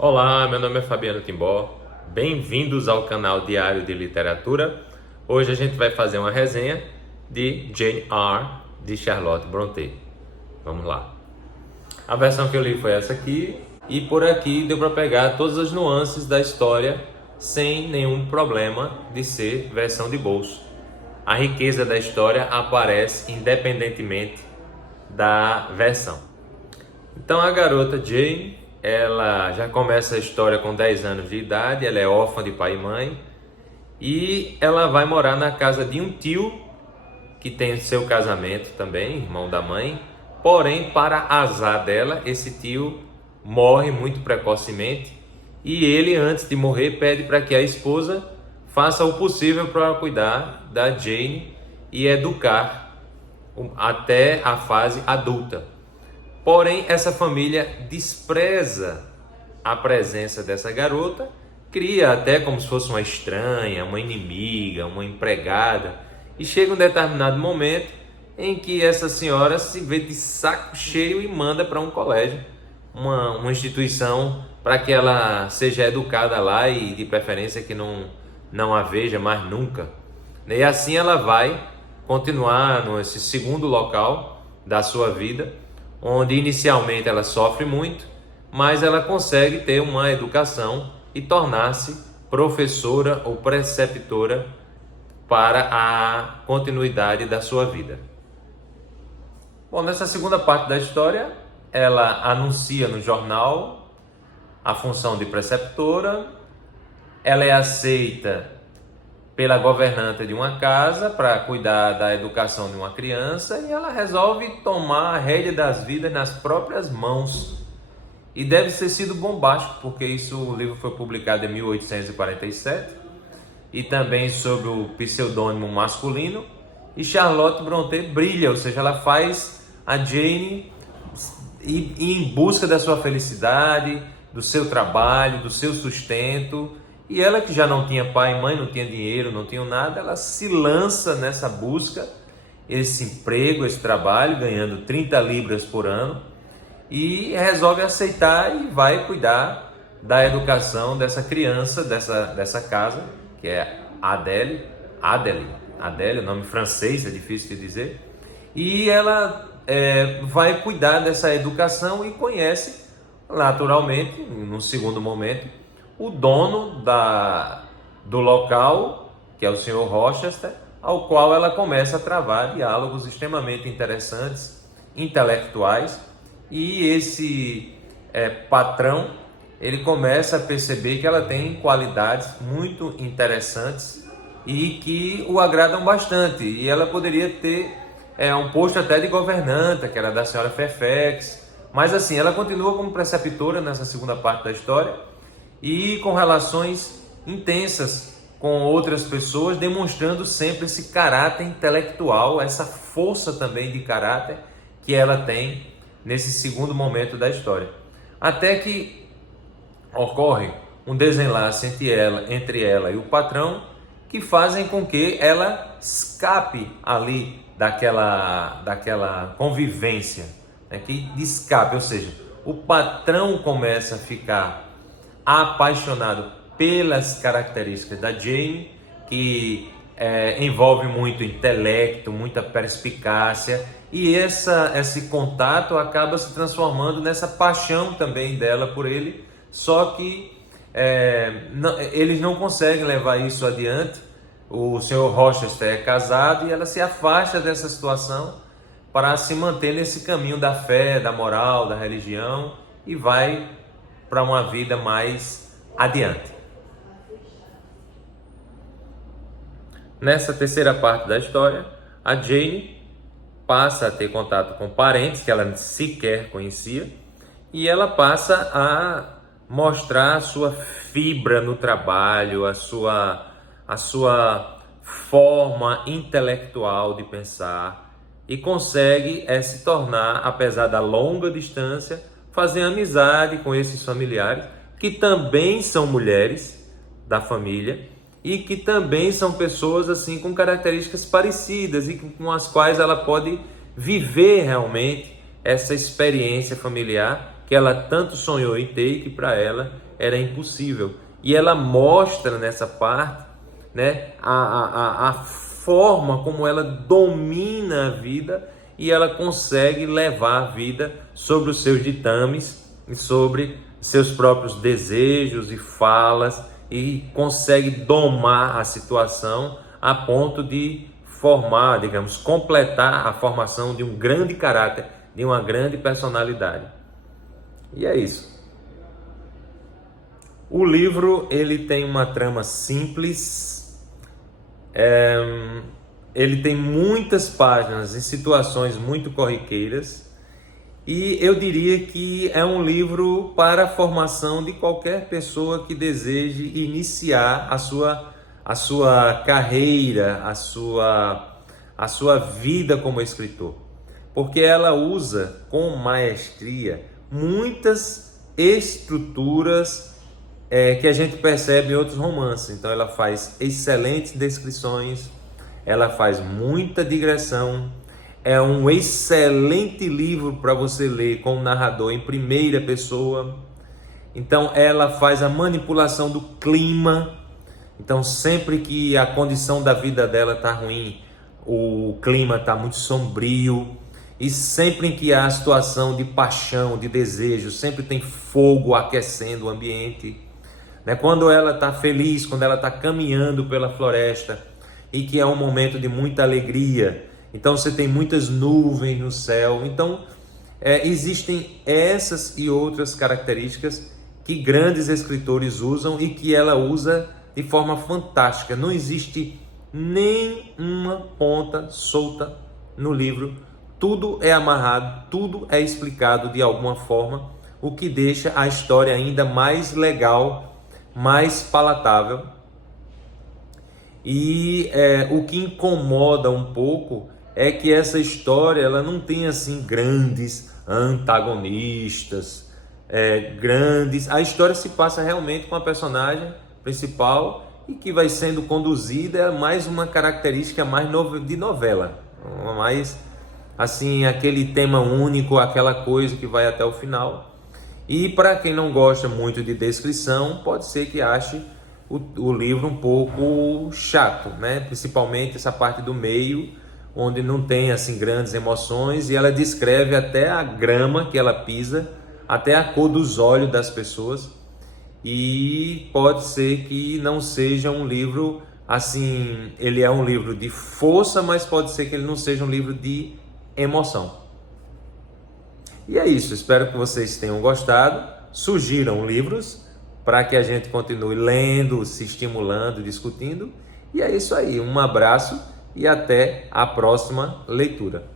Olá, meu nome é Fabiano Timbó, bem-vindos ao canal Diário de Literatura. Hoje a gente vai fazer uma resenha de Jane Eyre, de Charlotte Brontë. Vamos lá. A versão que eu li foi essa aqui, e por aqui deu para pegar todas as nuances da história sem nenhum problema de ser versão de bolso. A riqueza da história aparece independentemente da versão. Então a garota Jane, ela já começa a história com 10 anos de idade, ela é órfã de pai e mãe e ela vai morar na casa de um tio que tem seu casamento também, irmão da mãe. Porém, para azar dela, esse tio morre muito precocemente e ele, antes de morrer, pede para que a esposa faça o possível para cuidar da Jane e educar até a fase adulta. Porém, essa família despreza a presença dessa garota, cria até como se fosse uma estranha, uma inimiga, uma empregada, e chega um determinado momento em que essa senhora se vê de saco cheio e manda para um colégio, uma instituição, para que ela seja educada lá e de preferência que não a veja mais nunca. E assim ela vai continuar nesse segundo local da sua vida, onde inicialmente ela sofre muito, mas ela consegue ter uma educação e tornar-se professora ou preceptora para a continuidade da sua vida. Bom, nessa segunda parte da história, ela anuncia no jornal a função de preceptora, ela é aceita pela governanta de uma casa para cuidar da educação de uma criança e ela resolve tomar a rédea das vidas nas próprias mãos. E deve ter sido bombástico, porque o livro foi publicado em 1847 e também sob o pseudônimo masculino. E Charlotte Brontë brilha, ou seja, ela faz a Jane ir em busca da sua felicidade, do seu trabalho, do seu sustento. E ela, que já não tinha pai e mãe, não tinha dinheiro, não tinha nada, ela se lança nessa busca, esse emprego, esse trabalho, ganhando 30 libras por ano, e resolve aceitar e vai cuidar da educação dessa criança, dessa casa, que é Adèle, nome francês, é difícil de dizer, e ela vai cuidar dessa educação e conhece, naturalmente, no segundo momento, o dono do local, que é o Sr. Rochester, ao qual ela começa a travar diálogos extremamente interessantes, intelectuais, e esse patrão, ele começa a perceber que ela tem qualidades muito interessantes e que o agradam bastante, e ela poderia ter um posto até de governanta, que era da senhora Fairfax, mas assim, ela continua como preceptora nessa segunda parte da história, e com relações intensas com outras pessoas, demonstrando sempre esse caráter intelectual, essa força também de caráter que ela tem nesse segundo momento da história. Até que ocorre um desenlace entre ela e o patrão, que fazem com que ela escape ali daquela convivência, né? Que escape, ou seja, o patrão começa a ficar apaixonado pelas características da Jane, que envolve muito intelecto, muita perspicácia, e esse contato acaba se transformando nessa paixão também dela por ele, só que eles não conseguem levar isso adiante. O Sr. Rochester é casado e ela se afasta dessa situação para se manter nesse caminho da fé, da moral, da religião, e vai para uma vida mais adiante. Nessa terceira parte da história, a Jane passa a ter contato com parentes que ela sequer conhecia, e ela passa a mostrar a sua fibra no trabalho, a sua forma intelectual de pensar, e consegue se tornar, apesar da longa distância, fazer amizade com esses familiares, que também são mulheres da família e que também são pessoas assim com características parecidas e com as quais ela pode viver realmente essa experiência familiar que ela tanto sonhou em ter e que para ela era impossível. E ela mostra nessa parte, né, a forma como ela domina a vida e ela consegue levar a vida sobre os seus ditames e sobre seus próprios desejos e falas, e consegue domar a situação a ponto de formar, digamos, completar a formação de um grande caráter, de uma grande personalidade. E é isso. O livro, ele tem uma trama simples, ele tem muitas páginas em situações muito corriqueiras, e eu diria que é um livro para a formação de qualquer pessoa que deseje iniciar a sua carreira, a sua vida como escritor. Porque ela usa com maestria muitas estruturas que a gente percebe em outros romances. Então ela faz excelentes descrições, ela faz muita digressão. É um excelente livro para você ler com o narrador em primeira pessoa. Então ela faz a manipulação do clima. Então sempre que a condição da vida dela está ruim, o clima está muito sombrio. E sempre em que há situação de paixão, de desejo, sempre tem fogo aquecendo o ambiente. Quando ela está feliz, quando ela está caminhando pela floresta e que é um momento de muita alegria, então você tem muitas nuvens no céu. Então existem essas e outras características que grandes escritores usam e que ela usa de forma fantástica. Não existe nem uma ponta solta no livro. Tudo é amarrado, tudo é explicado de alguma forma, o que deixa a história ainda mais legal, mais palatável. E o que incomoda um pouco é que essa história ela não tem assim grandes antagonistas, grandes. A história se passa realmente com a personagem principal e que vai sendo conduzida mais uma característica mais de novela, mais assim, aquele tema único, aquela coisa que vai até o final. E para quem não gosta muito de descrição, pode ser que ache o livro um pouco chato, né? Principalmente essa parte do meio, onde não tem assim grandes emoções, e ela descreve até a grama que ela pisa, até a cor dos olhos das pessoas. E pode ser que não seja um livro assim, ele é um livro de força, mas pode ser que ele não seja um livro de emoção. E é isso, espero que vocês tenham gostado. Sugiram livros para que a gente continue lendo, se estimulando, discutindo. E é isso aí, um abraço e até a próxima leitura.